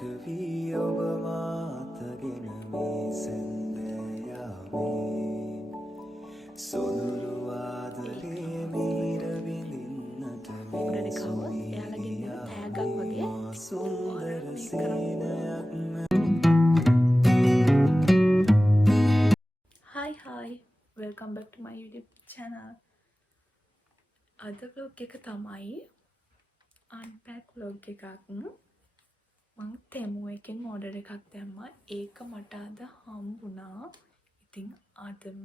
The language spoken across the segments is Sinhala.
වී ඔබ මාතගෙන මේ සැන්දෑයාමේ සොඳුරු ආදරේ මීර විඳින්නට මේ සුවිදියාමේ සුන්දර සීනයක් Hi, welcome back to my YouTube channel. අද vlog එක තමයි unpack vlog එකක්. මම තෙමු එකෙන් order එකක් දැම්මා. ඒක මට අද හම්බුණා. ඉතින් අදම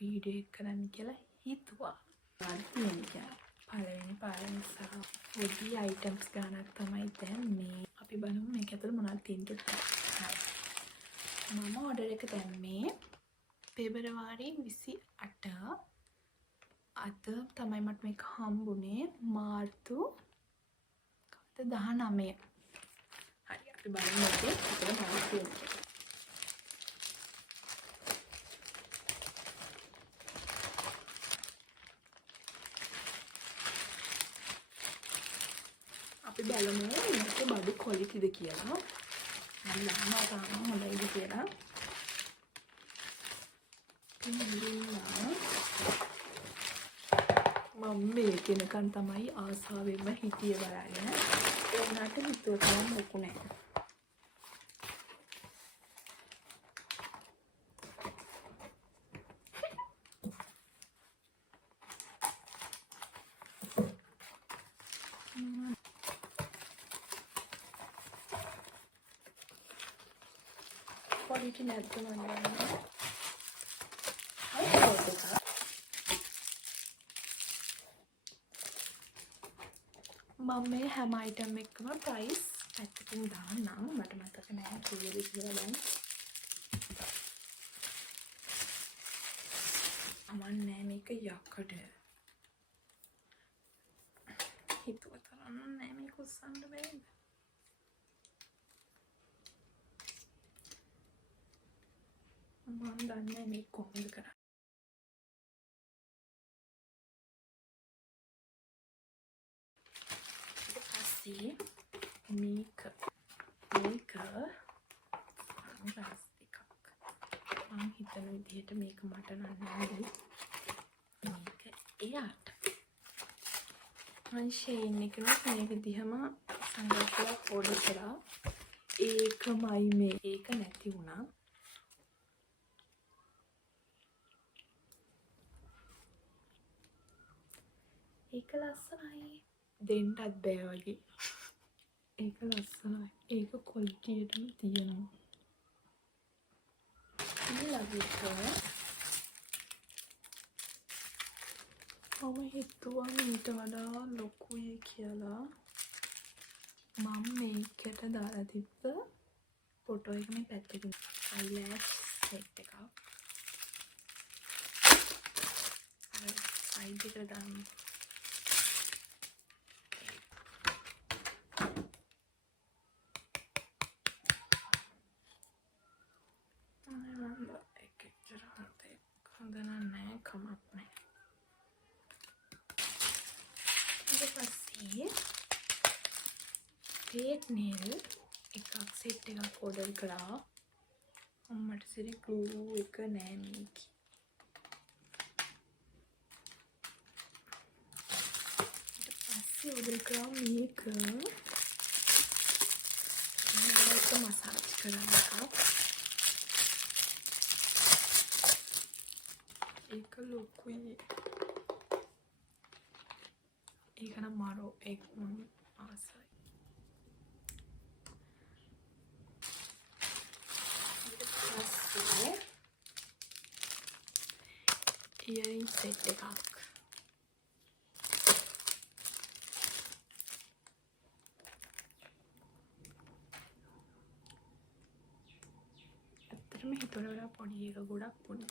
වීඩියෝ එක කරන්න කියලා හිතුවා. පළවෙනි සහ පොඩි items ගානක් තමයි දැන් මේ. අපි බලමු මේක ඇතුළේ මොනවද තියෙන්නේ කියලා. මම order එක දැම්මේ පෙබරවාරි 28 අද තමයි මට මේක හම්බුනේ මාර්තු 19. හරි අපි බලමු මේකේ අපිට මොනවද තියෙන්නේ. අපි බලමු මේක බඩු quality ද කියලා. මම දන්නවා තාම හොඳයිද කියලා. මම මේක එනකන් තමයි ආසාවෙන්ම හිටියේ බලන්න. ඒ වුණාට හිතුව තරම් ලොකු නෑ. quality නැද්ද මම දන්නේ. මම මේ හැම item එකකම price පැත්තකින් දාන්නම්. මට මතක නෑ කීයද කියලා දැන්. අමන්නේ මේක යකඩ. හිතුව තරම් නෑ මේක උස්සන්න බැහැ. මම දන්නේ මේක කොහොමද කරන්නේ. මේක රස් එකක් මම හිතන විදිහට මේක මට නන්නයි මේක එයාට මම ෂේන් එකනොත් මේක දිහම සංගල්පයක් ඕඩර් කරා ඒකමයි මේ ඒක නැති වුණා ඒක ලස්සනයි දෙන්නත් බෑ වගේ ඒක ලස්සනයි ඒක කොලිටියටම තියෙනවා ඊළඟට මම හිතුවා මීට වඩා ලොකුයි කියලා මම මේකට දාලා තිබ්බ ෆොටෝ එක මේ පැත්තකින් eyelash set එකක් සයිඩ් එකට දාන්න කමක් නෑ ඊට පස්සේ ෆේක් නේල් එකක් සෙට් එකක් ඕඩර් කරා මට සිරි ග්ලූ එක නෑ මේක ඊට පස්සේ ඕඩර් කරා මේක මසාජ් කරන එකක් ඒක ලොකුයි ඒක නම් මාරෝ ඒක මම ආසයි ඊට පස්සේ ඉයරින් සෙට් එකක් ඇත්තටම හිතුවට වඩා පොඩි එක ගොඩක් පොඩි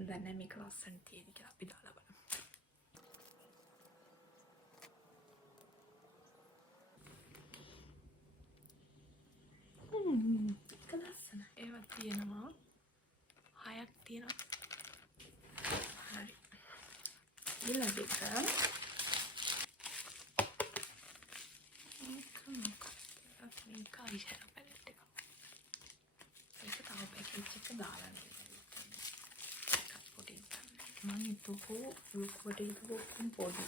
දන්නේ මේක ලස්සන තියෙන කියලා අපි දාලා බලමු. ඒක ලස්සන. ඒවත් තියෙනවා 6ක් තියෙනවා. හරි. ඊළඟට මේක අයිෂැඩෝ පැලට් එක. ඒක තව පැකේජ් එක දාලා නෑ. එකක් පොඩි ගන්න. මම හිතුවෝ ලුක්වට හිතුවෝ ඔක්කොම පොඩි.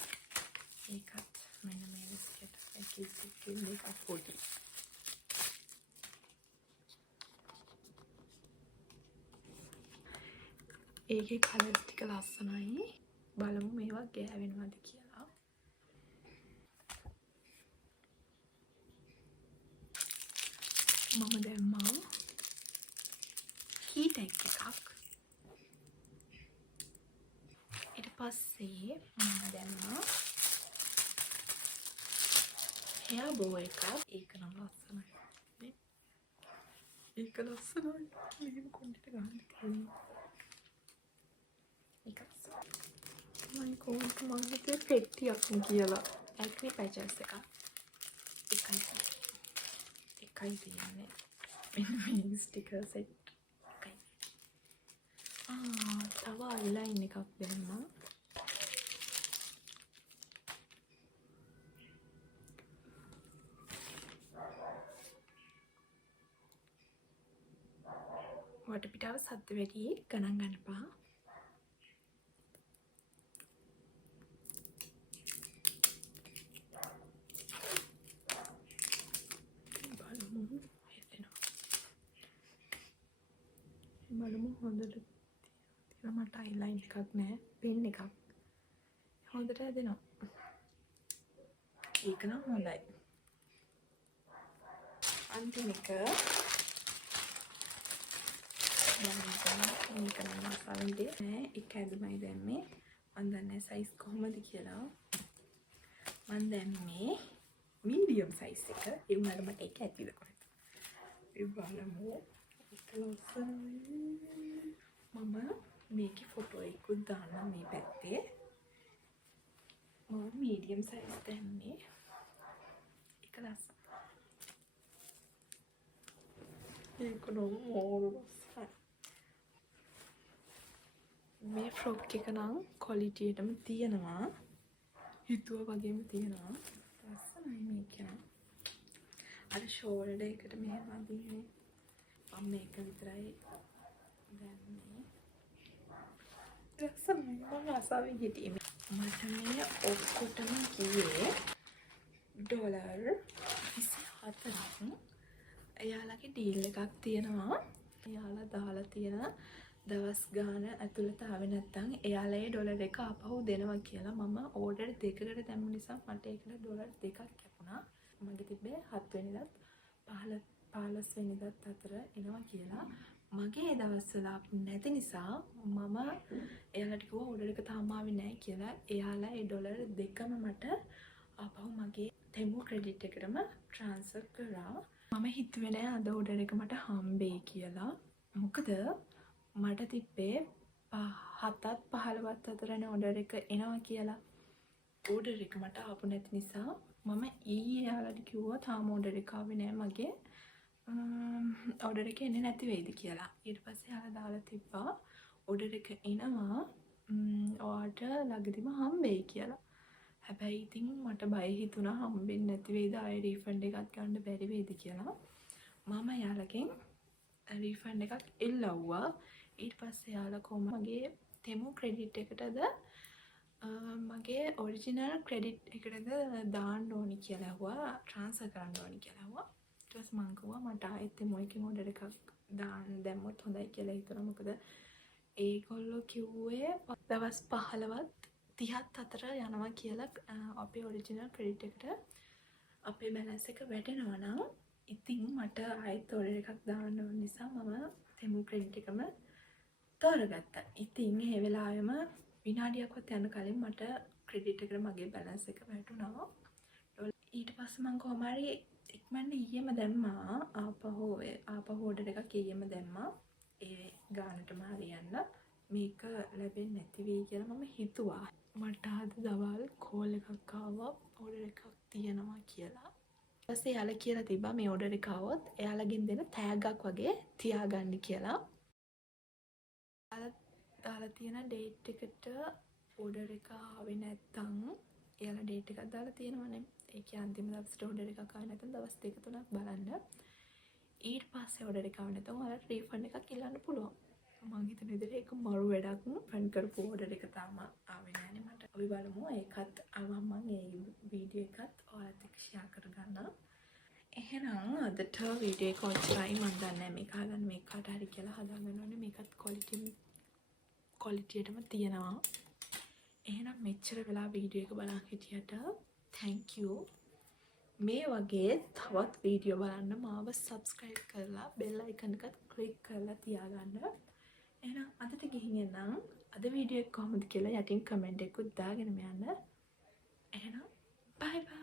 ඒකත් මෙන්න මේ විදිහට පැකේජ් එකකින් එකක් පොඩි. ඒකේ කලර් ටික ලස්සනයි. බලමු මේවා ගෑවෙනවද කියලා. මම දැම්මා කී ටැග් එකක්. ඊට පස්සේ මම දැම්මා හෙයා බෝ එකක්. ඒක නම් ලස්සනයි. ඒක ලස්සනයි. මෙහෙම කොණ්ඩෙට ගන්න තියෙනවා. ඒක ලස්සනයි. මම කොහොමද මම හිතුවේ පෙට්ටියක් කියලා. ඇක්නි පැචස් එකක්. එකයි තියෙන්නේ. මෙන්න මේ ස්ටිකර් සෙට් එකයි. තව අයිලයින් එකක් දැම්මා. වටපිටාව සද්ද වැඩි ගණන් ගන්න එපා. බලමු හොඳට තියෙනවා. මට අයිලයින් එකක් නැහැ. පෙන් එකක්. හොඳට ඇදෙනවා. ඒක නම් හොඳයි. අන්තිම එක මේක නම් අසාවෙන්දී නෑ. ඒක ඇඳුමයි දැම්මේ. මම දන්නේ සයිස් කොහොමද කියලා. මම දැම්මේ මීඩියම් සයිස් එක. ඒ වුණාට මට ඒක ඇතිද කොහෙද? ඒ බලමු. ඒක ලස්සනයි. මම මේකේ ෆොටෝ එකකුත් දාන්නම් මේ පැත්තේ. මම මීඩියම් සයිස් දැම්මේ. ඒක ලස්සනයි. ඒක නම් මෝරු ලස්සනයි. මේ ෆ්‍රොක් එක නම් ක්වොලිටියටම තියෙනවා. හිතුවා වගේම තියෙනවා. ලස්සනයි මේක නම්. අර ෂෝල්ඩර් එකට මෙහෙම අදින්නේ. මම මේක විතරයි දැම්මේ. ලස්සනයි. මම ආසාවෙන් හිටියේ. මට මේ ඔක්කොටම ගියේ $24ක්. එයාලගේ ඩීල් එකක් තියෙනවා. එයාලා දාලා තියෙන දවස් ගාන ඇතුළත ආවේ නැත්නම් එයාලා ඒ ඩොලර් එක ආපහු දෙනවා කියලා. මම ඕඩර් දෙකකට දැම්ම නිසා මට ඒකට ඩොලර් දෙකක් කැපුණා. මගේ තිබ්බේ 7 වෙනිදාත් 15 වෙනිදාත් අතර එනවා කියලා. මගේ ඒ දවස්වල ආපු නැති නිසා මම එයාලට කිව්වා ඕඩර් එක තාම ආවේ නැහැ කියලා. එයාලා ඒ ඩොලර් දෙකම මට ආපහු මගේ තෙමු ක්‍රෙඩිට් එකටම ට්‍රාන්ස්ෆර් කරා. මම හිතුවේ නෑ අද ඕඩර් එක මට හම්බෙයි කියලා. මොකද මට තිබ්බේ 7ත් 15ත් අතරනේ ඕඩර් එක එනවා කියලා. ඕඩර් එක මට ආපු නැති නිසා මම ඊයේ යාළුවට කිව්වා තාම ඕඩර් එක ආවේ නෑ මගේ. ඕඩර් එක එන්නේ නැති වෙයිද කියලා. ඊට පස්සේ යාළුවා දාලා තිබ්බා ඕඩර් එක එනවා ඔයාට ළඟදිම හම්බෙයි කියලා. හැබැයි ඉතින් මට බය හිතුණා හම්බෙන්නේ නැති වෙයිද ආයෙ රීෆන්ඩ් එකක් ගන්න බැරි වෙයිද කියලා. මම යාළුවගෙන් රීෆන්ඩ් එකක් එල්ලවුවා. ඊට පස්සේ යාළුවා කොහොම මගේ තෙමු ක්‍රෙඩිට් එකටද මගේ ඔරිජිනල් ක්‍රෙඩිට් එකටද දාන්න ඕනි කියලා ඇහුවා. ට්‍රාන්ස්ෆර් කරන්න ඕනි කියලා ඇහුවා. ඊට පස්සේ මං කිව්වා මට ආයෙත් තෙමු එකෙන් ඕඩර් එකක් දාන්න දැම්මොත් හොඳයි කියලා හිතුණා. මොකද ඒගොල්ලෝ කිව්වේ දවස් 15ත් 30ත් අතර යනවා කියලා අපේ ඔරිජිනල් ක්‍රෙඩිට් එකට අපේ බැලන්ස් එක වැටෙනවා නම් ඉතින් මට ආයෙත් ඕඩර් එකක් දාන්න ඕන නිසා මම තෙමු ක්‍රෙඩිට් එකම තෝරගත්තා. ඉතින් ඒ වෙලාවෙම විනාඩියක්වත් යන කලින් මට ක්‍රෙඩිට් එකට මගේ බැලන්ස් එක වැටුණා. ඊට පස්සේ මම කොහොම හරි ඉක්මනට ඊයේම දැම්මා ආපහු ඕඩර් එකක් ඊයේම දැම්මා. ඒ ගානටම හරියන්න මේක ලැබෙන්නේ නැති වෙයි කියලා මම හිතුවා. මට අද දවල් කෝල් එකක් ආවා ඕඩර් එකක් තියෙනවා කියලා. ඊට පස්සේ එයාලා කියලා තිබ්බා මේ ඕඩර් එක ආවොත් එයාලගෙන් දෙන තෑග්ගක් වගේ තියාගන්න කියලා. දාලා තියෙන ඩේට් එකට ඕඩර් එක ආවේ නැත්තම් එයාලා ඩේට් එකක් දාලා තියෙනවනේ. ඒකේ අන්තිම දවසට ඕඩර් එකක් ආවේ නැත්නම් දවස් 2-3ක් බලන්න. ඊට පස්සේ ඕඩර් එක ආවේ නැත්නම් ඔයාලට රීෆන්ඩ් එකක් ඉල්ලන්න පුළුවන්. මම හිතන විදිහට ඒක මරු වැඩක්. ෆන් කරපු ඕඩර් එක තාම ආවේ නෑනේ මට. අපි බලමු ඒකත් ආවම මම ඒ වීඩියෝ එකත් ඔයාලත් එක්ක ෂෙයා කරගන්නම්. එහෙනම් අදට වීඩියෝ එක ඔච්චරයි. මම දන්නේ මේක හදන්න මේක කාට හරි කියලා හදාගන්න ඕනේ. මේකත් ක්වොලිටියටම තියෙනවා. එහෙනම් මෙච්චර වෙලා වීඩියෝ එක බලන් හිටියට thank you. මේ වගේ තවත් වීඩියෝ බලන්න මාව subscribe කරලා bell icon එකත් click කරලා තියාගන්න. එහෙනම් අදට ගිහින් එන්නම්. අද වීඩියෝ එක කොහොමද කියලා යටින් comment එකකුත් දාගෙන යන්න. එහෙනම් bye bye.